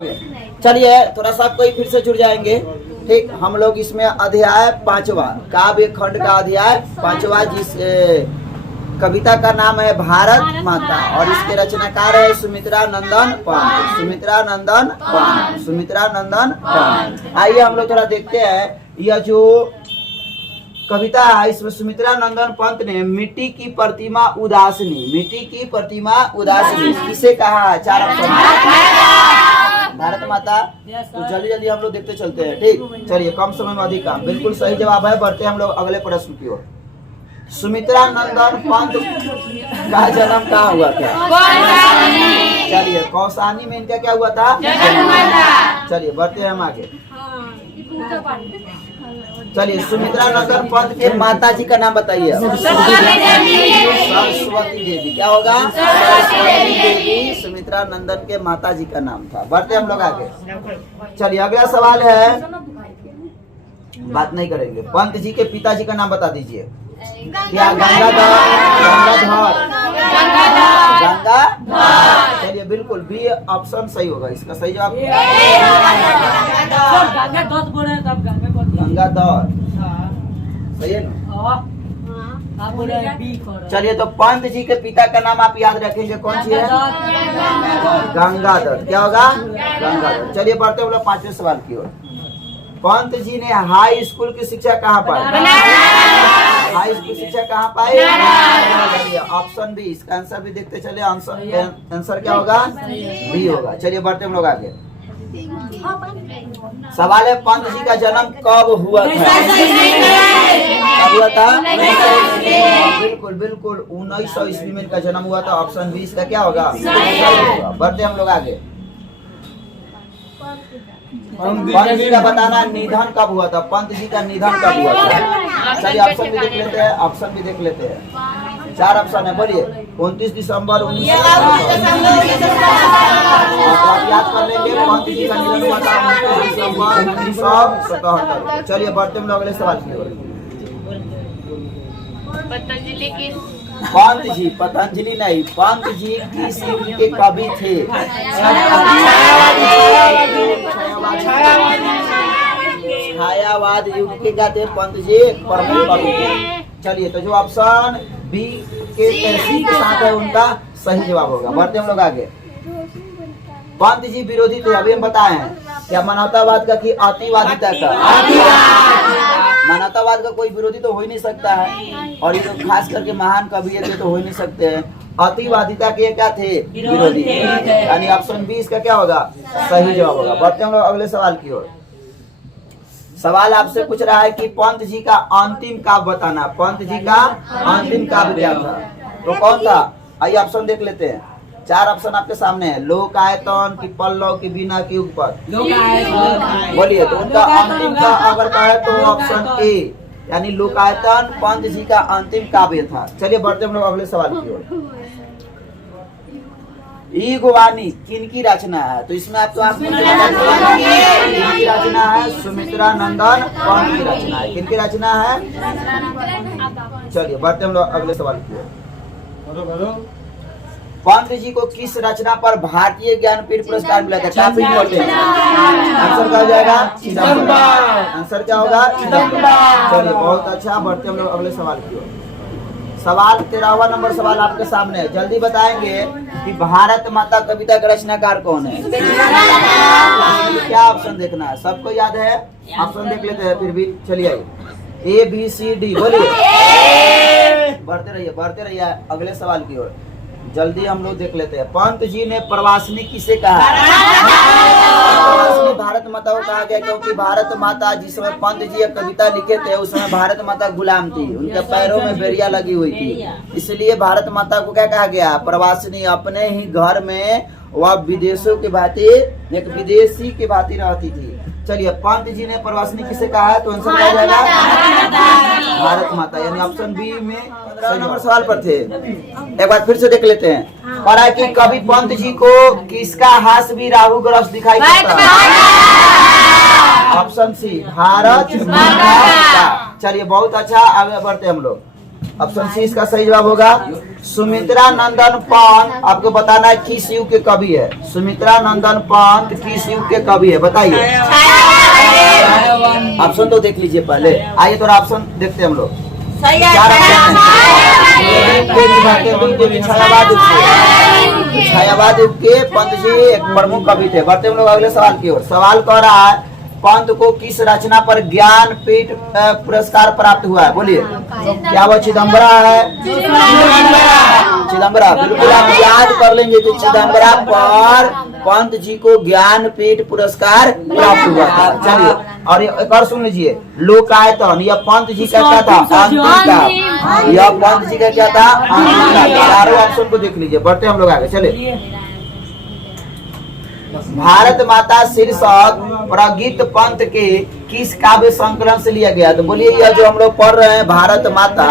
चलिए थोड़ा सा कोई फिर से जुड़ जाएंगे। ठीक, हम लोग इसमें अध्याय 5वां काव्य खंड का अध्याय 5वां जिस कविता का नाम है भारत माता और इसके रचनाकार है सुमित्रा नंदन पंत। सुमित्रा नंदन पंत, सुमित्रा नंदन पंत। आइए हम लोग थोड़ा देखते हैं यह जो कविता है इसमें सुमित्रा नंदन पंत ने मिट्टी की प्रतिमा उदासनी, मिट्टी की प्रतिमा उदासनी किसे कहा है? 4 ऑप्शन। भारत माता। तो जल्दी जल्दी हम लोग देखते चलते हैं। ठीक, चलिए कम समय में अधिक काम, बिल्कुल सही जवाब है। बढ़ते हम लोग अगले प्रश्न की ओर। सुमित्रा नंदन पंत का जन्म कहाँ हुआ था? चलिए कौसानी में इनका क्या हुआ था? चलिए बढ़ते हैं हम आगे। चलिए सुमित्रा नंदन पंत के माता जी का नाम बताइए। सरस्वती देवी। क्या होगा? सरस्वती देवी सुमित्रा नंदन के माता जी का नाम था। बढ़ते हम लोग आगे। चलिए अगला सवाल है, बात नहीं करेंगे। पंत जी के पिताजी का नाम बता दीजिए। क्या? गंगाधर। गंगाधर। चलिए बिल्कुल बी ऑप्शन सही होगा। इसका सही जवाब गंगाधर। सही है ना? चलिए तो पंत जी के पिता का नाम आप याद रखेंगे, कौन सी है? गंगाधर। क्या होगा? गंगाधर। चलिए बढ़ते हम लोग 5वें सवाल की ओर। पंत जी ने हाई स्कूल की शिक्षा कहाँ पाई? हाई स्कूल शिक्षा कहाँ पाई? Option B. इसका आंसर भी देखते चले। आंसर क्या होगा? बी होगा। चलिए बढ़ते हम लोग आगे। सवाल है पंत जी का जन्म कब हुआ था? कब हुआ था? बिल्कुल बिल्कुल 1900 ईस्वी में इनका जन्म हुआ था। ऑप्शन बी इसका क्या होगा? बढ़ते हम लोग आगे। पंत जी का बताना निधन कब हुआ था? पंत जी का निधन कब हुआ था? चलिए ऑप्शन भी देख लेते हैं। ऑप्शन भी देख लेते हैं। 4 ऑप्शन है, बोलिए। 29 दिसंबर 1977। याद कर लेंगे। पंत जी का निधन हुआ था 29 दिसंबर 1977। चलिए बढ़ते हम लोग अगले सवाल की ओर। पंत जी, पतंजलि नहीं, पंत जी किस युग के कवि थे? छायावाद युग के क्या थे? पंत जी प्रमुख कवि थे। चलिए तो जो ऑप्शन बी के तहसील के साथ है उनका सही जवाब होगा। बढ़ते हम लोग आगे। पंत जी विरोधी थे, अभी हम बताए हैं। क्या मानवतावाद का कि अतिवादिता का? मानवतावाद का कोई विरोधी तो हो ही नहीं सकता है और ये तो खास करके महान कवि थे तो हो ही नहीं सकते हैं। अतिवादिता के क्या थे? विरोधी थे। यानी ऑप्शन बी इसका क्या होगा? सही जवाब होगा। बढ़ते हम लोग अगले सवाल की ओर। सवाल आपसे पूछ रहा है कि पंत जी का अंतिम काव्य बताना। पंत जी का अंतिम काव्य क्या था? तो कौन था? आइए ऑप्शन देख लेते हैं। 4 ऑप्शन आपके सामने है। लोकायतन की पल्लव की बीना की ऊपर? बोलिए। तो उनका अंतिम का अगर कहे तो ऑप्शन ए यानी लोकायतन पंत जी का अंतिम काव्य था। चलिए बढ़ते हम लोग अगले सवाल की ओर। ईगवानी किनकी रचना है? तो इसमें आप तो किनकी रचना है? सुमित्रा नंदन पंत की रचना है। किनकी रचना है? चलिए बढ़ते हम लोग अगले सवाल की ओर। पंत जी को किस रचना पर भारतीय ज्ञानपीठ पुरस्कार मिला था? काफी इंपॉर्टेंट। आंसर क्या हो जाएगा? आंसर क्या होगा? चलिए बहुत अच्छा। बढ़ते हम लोग अगले सवाल की ओर। सवाल 13वां नंबर सवाल आपके सामने है। जल्दी बताएंगे कि भारत माता कविता का रचनाकार कौन है? क्या ऑप्शन देखना है? सबको याद है? ऑप्शन देख लेते हैं फिर भी। चलिए ए बी सी डी, बोलिए। बढ़ते रहिए अगले सवाल की ओर। जल्दी हम लोग देख लेते हैं। पंत जी ने प्रवासिनी किसे कहा? प्रवासिनी भारत माता को कहा गया क्योंकि भारत माता जिस समय पंत जी कविता लिखे थे उस समय भारत माता गुलाम थी, उनके पैरों में बेड़िया लगी हुई थी, इसलिए भारत माता को क्या कहा गया? प्रवासिनी। अपने ही घर में वह विदेशों के भांति एक विदेशी के भांति रहती थी। चलिए पंत जी ने प्रवासिनी किसे कहा है? तो आंसर क्या जाएगा? भारत माता। यानी ऑप्शन बी में 15 नंबर सवाल पर थे। एक बार फिर से देख लेते हैं। पढ़ा कि कवि पंत जी को किसका हास्य भी राहुग्रस्त दिखाई पड़ता है? ऑप्शन सी भारत माता। चलिए बहुत अच्छा, आगे बढ़ते हम लोग। ऑप्शन सी इसका सही जवाब होगा। सुमित्रा नंदन पंत आपको बताना है किस युग के कवि है। सुमित्रा नंदन पंत किस युग के कवि है बताइए। ऑप्शन तो देख लीजिए पहले, आइए थोड़ा ऑप्शन देखते हैं हम लोग। चार ऑप्शन छायावाद युग के पंत जी एक प्रमुख कवि थे। बढ़ते हम लोग अगले सवाल की ओर। सवाल कह रहा है पंत को किस रचना पर ज्ञानपीठ पुरस्कार प्राप्त हुआ है बोलिए। क्या वो चिदम्बरा है? चिदम्बरा बिल्कुल आप याद कर लेंगे कि चिदम्बरा पर पंत जी को ज्ञानपीठ पुरस्कार प्राप्त हुआ था। चलिए और एक और सुन लीजिए, लोकायतन यह पंत जी का क्या था? अंतिम का। यह पंत जी का क्या था? अंतिम का। चारों ऑप्शन को देख लीजिए। बढ़ते हम लोग आगे चले। भारत माता शीर्षक प्रगीत पंत के किस काव्य संकलन से लिया गया? तो बोलिए यह जो हम लोग पढ़ रहे हैं भारत माता,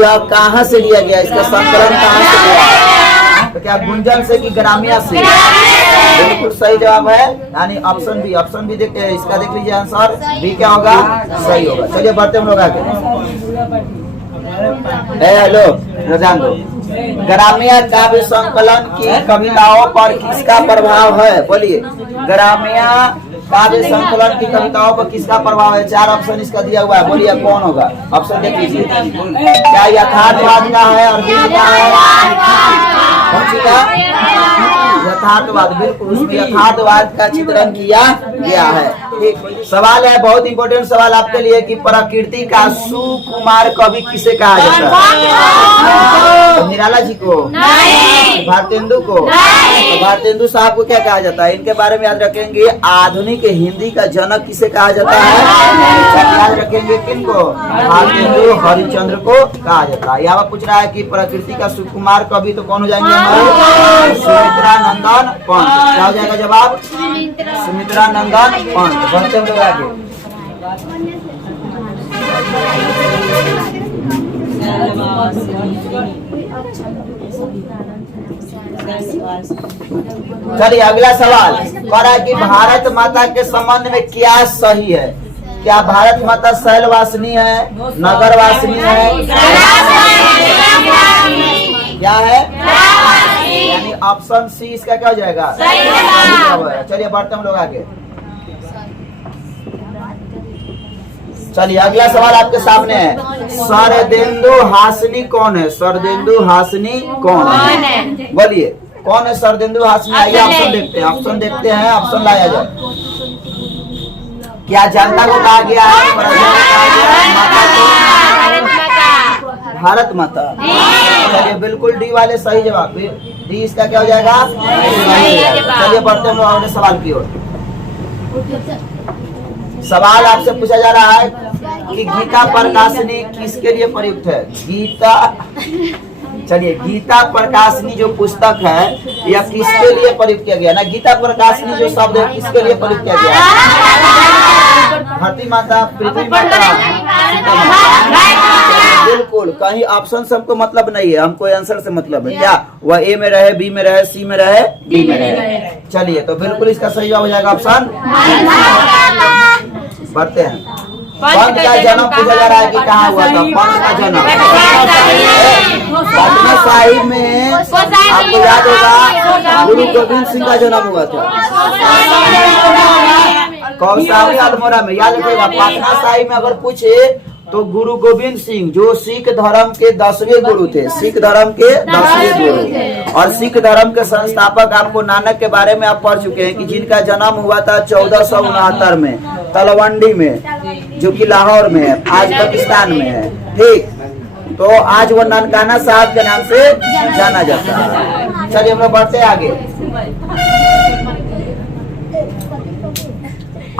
यह कहाँ से लिया गया? इसका संकलन कहाँ से लिया गया? तो क्या गुंजन से कि ग्राम्या से? बिल्कुल सही जवाब है, यानी ऑप्शन बी। ऑप्शन बी देखते हैं, इसका देख लीजिए आंसर बी क्या होगा? सही होगा। चलिए बढ़ते हम लोग आगे। हेलो रजान दो। ग्राम्य काव्य संकलन की कविताओं पर किसका प्रभाव है बोलिए। ग्राम्य काव्य संकलन की कविताओं पर किसका प्रभाव है? चार ऑप्शन इसका दिया हुआ है, बोलिए कौन होगा? ऑप्शन देख लीजिए। क्या यथार्थवाद का है और का है? कौन सी का? यथार्थवाद। बिल्कुल उसमें यथार्थवाद का चित्रण किया गया है। ठीक सवाल है, बहुत इंपॉर्टेंट सवाल आपके लिए कि प्रकृति का सुकुमार कवि किसे कहा जाता है? निराला जी को? भारतेंदु को? तो भारतेंदु साहब को क्या कहा जाता है? इनके बारे में याद रखेंगे। आधुनिक हिंदी का जनक किसे कहा जाता है? याद रखेंगे किनको? भारतेंदु हरिश्चंद्र को कहा जाता है। यहाँ पूछ रहा है कि प्रकृति का सुकुमार कवि तो कौन हो जाएंगे हमारे? सुमित्रा नंदन पंत। क्या हो जाएगा जवाब? सुमित्रा नंदन पंत। बढ़ते हम लोग आगे। चलिए अगला सवाल कह रहा है कि भारत माता के संबंध में क्या सही है? क्या भारत माता शैलवासिनी है, नगरवासिनी है, क्या है? यानी ऑप्शन सी इसका क्या हो जाएगा? चलिए बढ़ते हम लोग आगे। चलिए अगला सवाल आपके सामने है। शरदेंदु हासिनी कौन है? शरदेंदु हासिनी कौन है बोलिए। कौन है शरदेंदु हासिनी? आइए ऑप्शन देखते हैं। ऑप्शन देखते हैं, ऑप्शन लाया जाए। क्या जनता को कहा गया है? माता को? भारत माता। चलिए बिल्कुल डी वाले सही जवाब। डी इसका क्या हो जाएगा? चलिए बढ़ते हैं अगले सवाल की ओर। सवाल आपसे पूछा जा रहा है कि गीता प्रकाशनी किसके लिए प्रयुक्त है? गीता चलिए गीता प्रकाशनी जो पुस्तक है यह किसके लिए प्रयुक्त किया गया? ना गीता प्रकाशनी जो शब्द है किसके लिए प्रयुक्त किया गया? धरती माता, पृथ्वी माता? बिल्कुल, कहीं ऑप्शन से हमको मतलब नहीं है, हमको आंसर से मतलब है। क्या वह ए में रहे, बी में रहे, सी में रहे, डी में रहे? चलिए तो बिल्कुल इसका सही जवाब हो जाएगा ऑप्शन। बढ़ते हैं। पंत का जन्म पूछा जा रहा है कि कहाँ हुआ था? पंत का जन्म पटना साहिब में, आपको याद होगा गुरु गोविंद सिंह का जन्म हुआ था। कौशाम्बी अल्मोड़ा में, याद रखिएगा। पटना साहिब में अगर पूछे तो गुरु गोविंद सिंह जो सिख धर्म के 10वें गुरु थे, सिख धर्म के 10वें गुरु, और सिख धर्म के संस्थापक आपको नानक के बारे में आप पढ़ चुके हैं कि जिनका जन्म हुआ था 1469 में तलवंडी में, जो कि लाहौर में है, आज पाकिस्तान में है। ठीक, तो आज वो ननकाना साहब के नाम से जाना जाता है। चलिए हम लोग बढ़ते हैं आगे।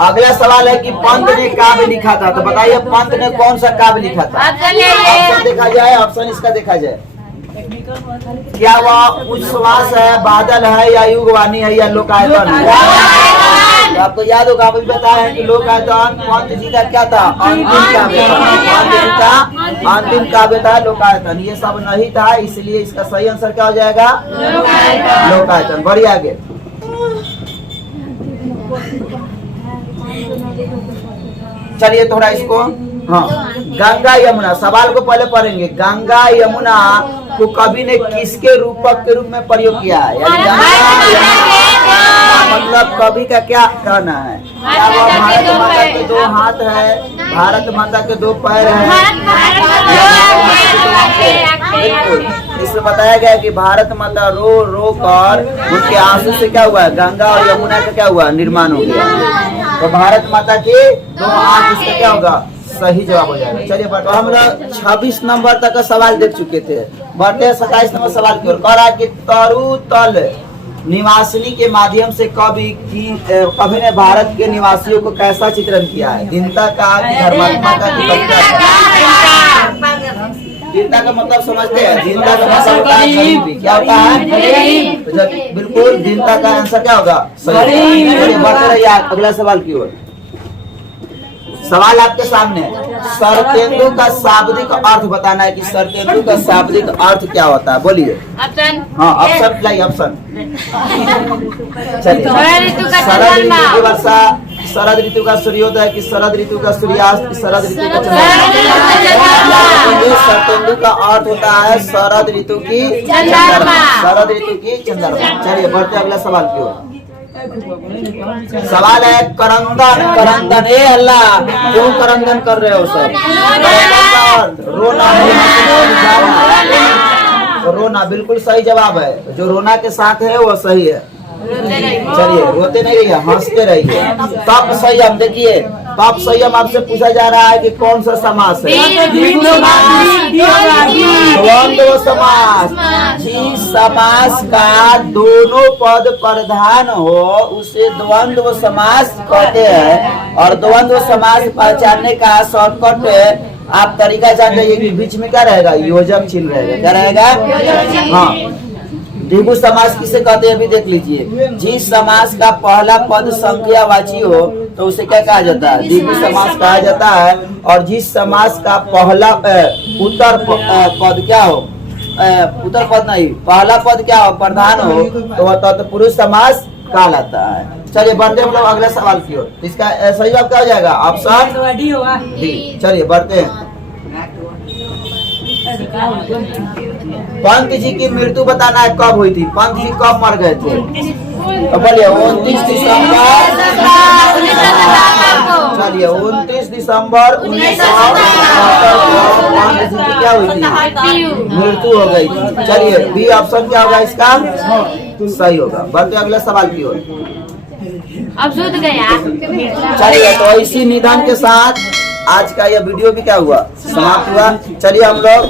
अगला सवाल है कि पंत ने काव्य लिखा था, तो बताइए पंत ने कौन सा काव्य लिखा था? ऑप्शन देखा जाए, ऑप्शन इसका देखा जाए। क्या वह उच्छ्वास है, बादल है, या युगवाणी है, या लोकायतन है? तो आपको याद होगा, आप भी बताया है कि लोकायतन पंत जी का क्या था? अंतिम काव्य था। पंत जी का अंतिम काव्य था लोकायतन। ये सब नहीं था, इसलिए इसका सही आंसर क्या हो जाएगा? लोकायतन। बढ़िए आगे। चलिए थोड़ा इसको हाँ, गंगा यमुना, सवाल को पहले पढ़ेंगे। गंगा यमुना को कवि ने किसके रूपक के रूप में प्रयोग किया है? यानी गंगा यमुना मतलब कवि का क्या कहना है? क्या वह भारत माता के दो हाथ है, भारत माता के दो पैर है? बिल्कुल, इसमें बताया गया कि भारत माता रो रो कर उनके आंसू से क्या हुआ है? गंगा और यमुना का क्या हुआ? निर्माण हो गया। तो भारत माता के दो हाथ, इसका क्या होगा? सही जवाब हो जाएगा। चलिए, तो हम लोग 26 नंबर तक का सवाल देख चुके थे। बढ़ते हैं 27 नंबर सवाल की ओर। कह रहा है कि तरुतल निवासिनी के माध्यम से कवि ने भारत के निवासियों को कैसा चित्रण किया है? दीनता का, धर्मात्मा का, दीनता का मतलब समझते हैं? दीनता का मतलब होता है गरीबी। क्या होता है? बिल्कुल, दीनता का आंसर क्या होगा? सही। बढ़ते रहिए अगला सवाल की ओर। सवाल आपके सामने है। शरतेंदु का शाब्दिक अर्थ बताना है कि शरतेंदु का शाब्दिक अर्थ क्या होता है? बोलिए। ऑप्शन। हाँ, ऑप्शन लाइए, ऑप्शन। चलिए, शरद ऋतु की वर्षा, शरद ऋतु का सूर्योदय की शरद ऋतु का सूर्यास्त की शरद ऋतु का चंद्रमा। शरतेंदु का अर्थ होता है शरद ऋतु की चंद्रमा, शरद ऋतु की चंद्रमा। चलिए, बढ़ते अगला सवाल की ओर। सवाल है करंदन, करंदन, ए अल्लाह क्यों करंदन कर रहे हो सब? रोना, रोना बिल्कुल सही जवाब है। जो रोना के साथ है वो सही है। चलिए, रोते नहीं रहिए, हंसते रहिए। तप संयम, देखिए तप संयम आपसे पूछा जा रहा है कि कौन सा समास है? द्वंद्व समास। जिस समास का दोनों पद प्रधान हो उसे द्वंद्व समास कहते हैं। और द्वंद्व समास पहचानने का शॉर्टकट आप तरीका जान जाइए कि बीच में क्या रहेगा? योजक चिन्ह रहेगा। क्या रहेगा? हाँ, द्विगु समास किसे कहते हैं? अभी देख लीजिए। जिस समास का पहला पद संख्यावाची हो तो उसे क्या कहा जाता है? द्विगु समास कहा जाता है। और जिस समास का पहला उत्तर पद क्या हो? उत्तर पद नहीं, पहला पद क्या हो? प्रधान हो तो वह तत्पुरुष समास कहलाता है। चलिए, बढ़ते हम लोग अगले सवाल की ओर। इसका सही जवाब क्या हो जाएगा? Option D. चलिए, बढ़ते हैं। पंत जी की मृत्यु बताना है कब हुई थी? पंत जी कब मर गए थे? तो बोलिए 29 दिसंबर। चलिए, 29 दिसंबर 1977 को पंत जी की क्या हुई थी? मृत्यु हो गई थी। चलिए, बी ऑप्शन क्या होगा इसका? सही होगा। बढ़ते अगले सवाल की ओर। अब सूझ गया। चलिए, तो इसी निदान के साथ आज का यह वीडियो भी क्या हुआ? समाप्त हुआ। चलिए, हम लोग